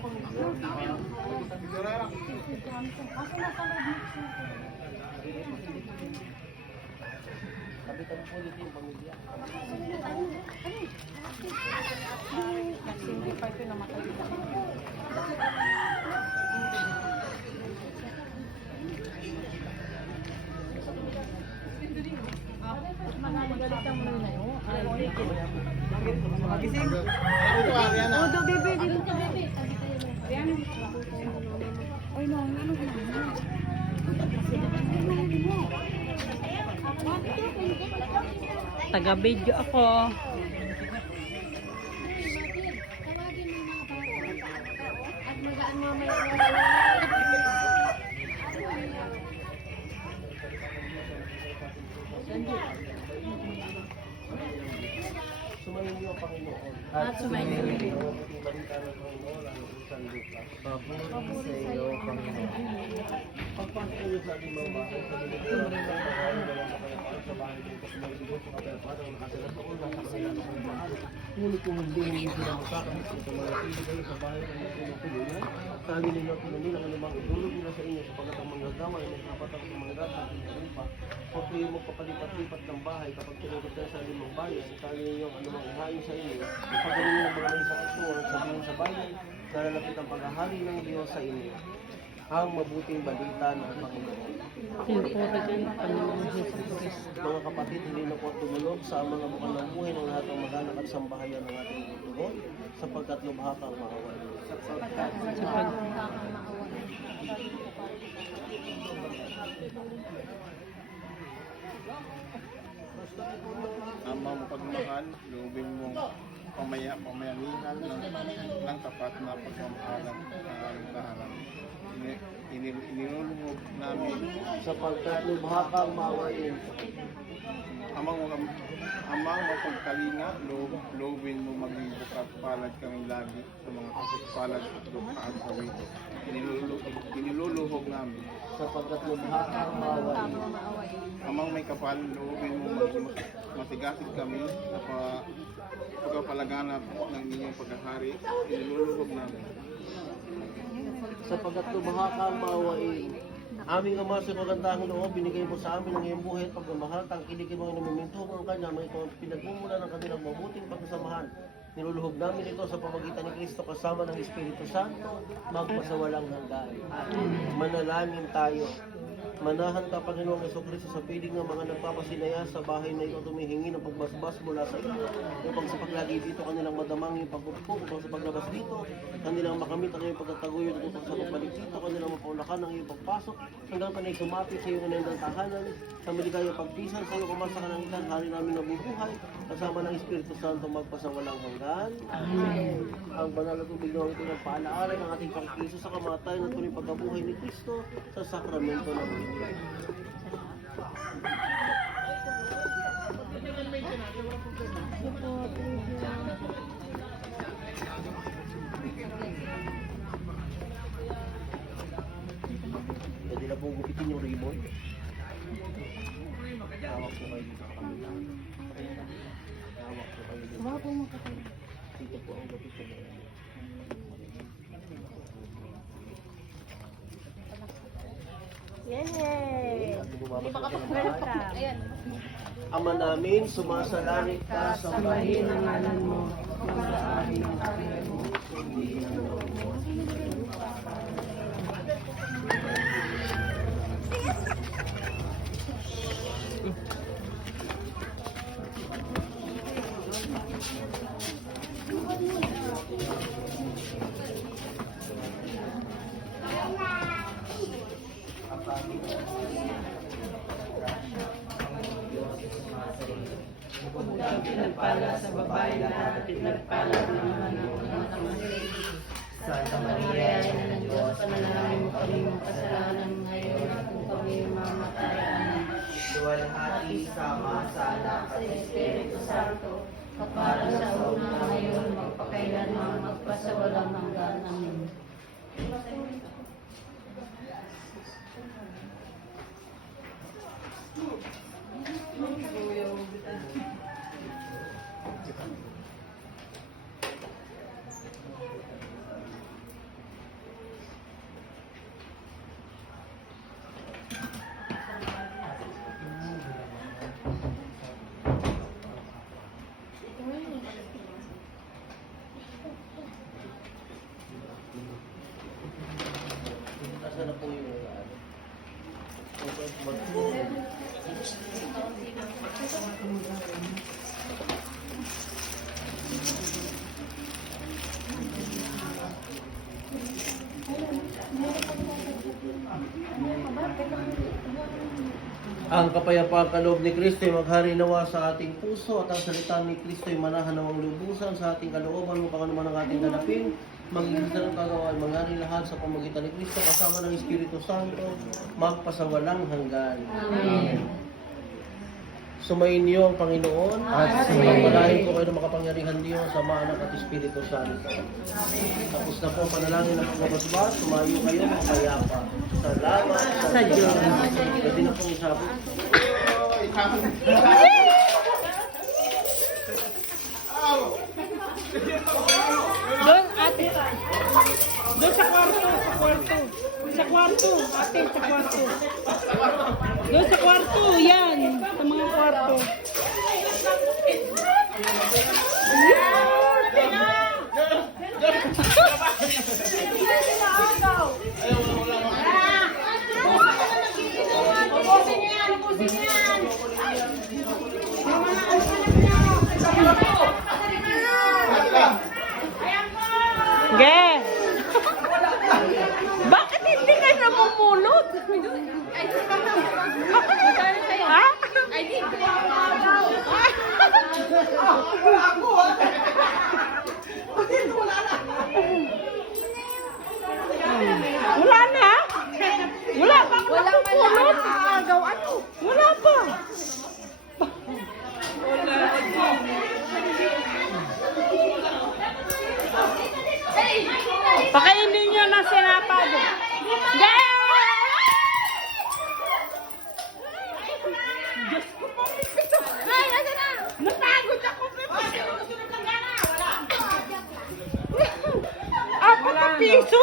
Kapitan po dito yung pamilya. Nag-simplify ko na makikita. Magalitan mo na yun. Magising. Ito Ariana. Oh, do bebe, dito bebe. Oy, no, ano ka na? Taga-video ako. At magaan mamaya. Sumayin niyo ang Panginoon. At sumayin niyo. Ang balita ng Panginoon ang isang lupa. Mabuti sa iyo, Panginoon. Pagpatuloy sa ating mga bahay, sa lingkod ng mga bahay, dalawang kapayapaan sa bahay dito sa mga libot sa kapayapaan ang nakatira sa una sa kanila ng mga bahay. Ngunit kung hindi ninyo sila magkakamis ito mga pili kayo sa bahay ng mga pinagtuluyan, sa nila pinanil ang anumang idulog nila sa inyo sapagkat ang mga gawa ay may kapatang sa mga rasa at lupa. Huwag kayo magpapalipat-lipat ng bahay kapag tinugod kayo sa limang bayan, itali ninyo ang anumang ihain sa inyo. Pagaling ng mga may sakit mo at sabihin sa bayan, nalalapit ang paghahari ng Diyos sa inyo. Ang mabuting balita ng Panginoon. Pinupuri ka ng Panginoon Jesus Christ. Mga kapatid, hindi na po tumulog sa mga bukal ng buhay ng lahat ng mag-anak at sambahayan ng ating tugon sapagkat lubha kang maaway. Ama mo pagmahal, loobin mo pamayanihan ng tapat na pagmamahalan ng tahanan. Inilulungog namin Sapagkat lubha kang maawain. amang mapagkalinga, loobin mo maging bukat palad kami lagi sa mga kasupalad at lupa at awit. Iniluluhog namin. Sapagkat lubha kang maawain. Amang may kapal, loobin mo maging masigasig kami sa pagpapalaganap ng inyong pagkahari. Iniluluhog namin. Sapagkat lubha kang maawain. Aming Ama sa kagandahang loob, binigay mo sa amin ang iyong buhay at pagmamahal, tangkilikin mo ang namumintuhong ang kanya, may ito pinagmumula ng kanilang mabuting pagsasamahan. Niluluhog namin ito sa pamagitan ni Kristo kasama ng Espiritu Santo, magpasawalang hanggan. Manalangin tayo. Manahan ka, Panginoong Jesucristo, sa piling ng mga nagpapasinaya sa bahay na ito tumihingi ng pagbasbas mula sa iyo. Upang sa paglagi dito, kanilang madamang yung pagkupo, upang sa paglabas dito, kanilang makamit ang iyong pagtataguyod, at upang sa pagbalik dito, kanilang mapaulakan ang iyong pagpasok, hanggang panay sumapit sa iyong unendang tahanan, sa maligayang pagpisan sa iyong kumasa kanangitan, hari namin nabubuhay, kasama ng Espiritu Santo magpasawalang hanggan. Amen. Ang banal na tubig na ito ng paalaala ng ating pagkiso sa kamatayan at tuloy pagkabuhay ni Kristo sa sakramento ng Diyos. Pwede na pong gupitin yung ribbon. Hawak po kayo dito sa kamila. Hawak po kayo dito. Wala po makatayo. Dito po ang gupit sa mga. Yay! Ayan. Ama namin, sumasalangit ka, sambahin ang ngalan mo, magsaahin ang kaya mo, hindi ang loob mo. Ang pinagpala sa babae lahat at pinagpala ng mga anak ng Santa Maria, Ina ng Diyos, panalangin mo kami ng kasalanan ngayon at kung kami mamatayan. Luwalhati sama sa anak Sa Espiritu Santo, para sa una ngayon, magpakailanman, magpasawalang hanggan. Amen. Asa na po yung ano? Ang kapayapaan kaloob ni Kristo ay maghari nawa sa ating puso at ang salita ni Kristo ay manahan nawang lubusan sa ating kalooban upang ano man ang ating ganapin. Magiging sa ng kagawaan, mangyari lahat sa pamagitan ni Kristo kasama ng Espiritu Santo, magpasawalang hanggan. Amen. Sumayin niyo ang Panginoon At sumayin. Pagpalain ko kayo ng makapangyarihan Diyos sa Anak at Espiritu Santo. Tapos na po ang panalangin ng pagbabasbas, sumayo kayo mapayapa. Salamat sa Diyos. Pwede na pong isabot. Doon, ate. Doon sa kwarto, sa kwarto. Sa kwarto, ate, sa kwarto. Doon sa kwarto, yan. Sa mga kwarto. Ge! Bakit hindi ka namumulot? Ha? Wala na? Wala pa ako napupulot? Wala pa. Pakainin nyo ng sinapag. Gaya! Diyos ko po, ay, asa na? Napagod ako, Pepe. Wala. Apat na piso.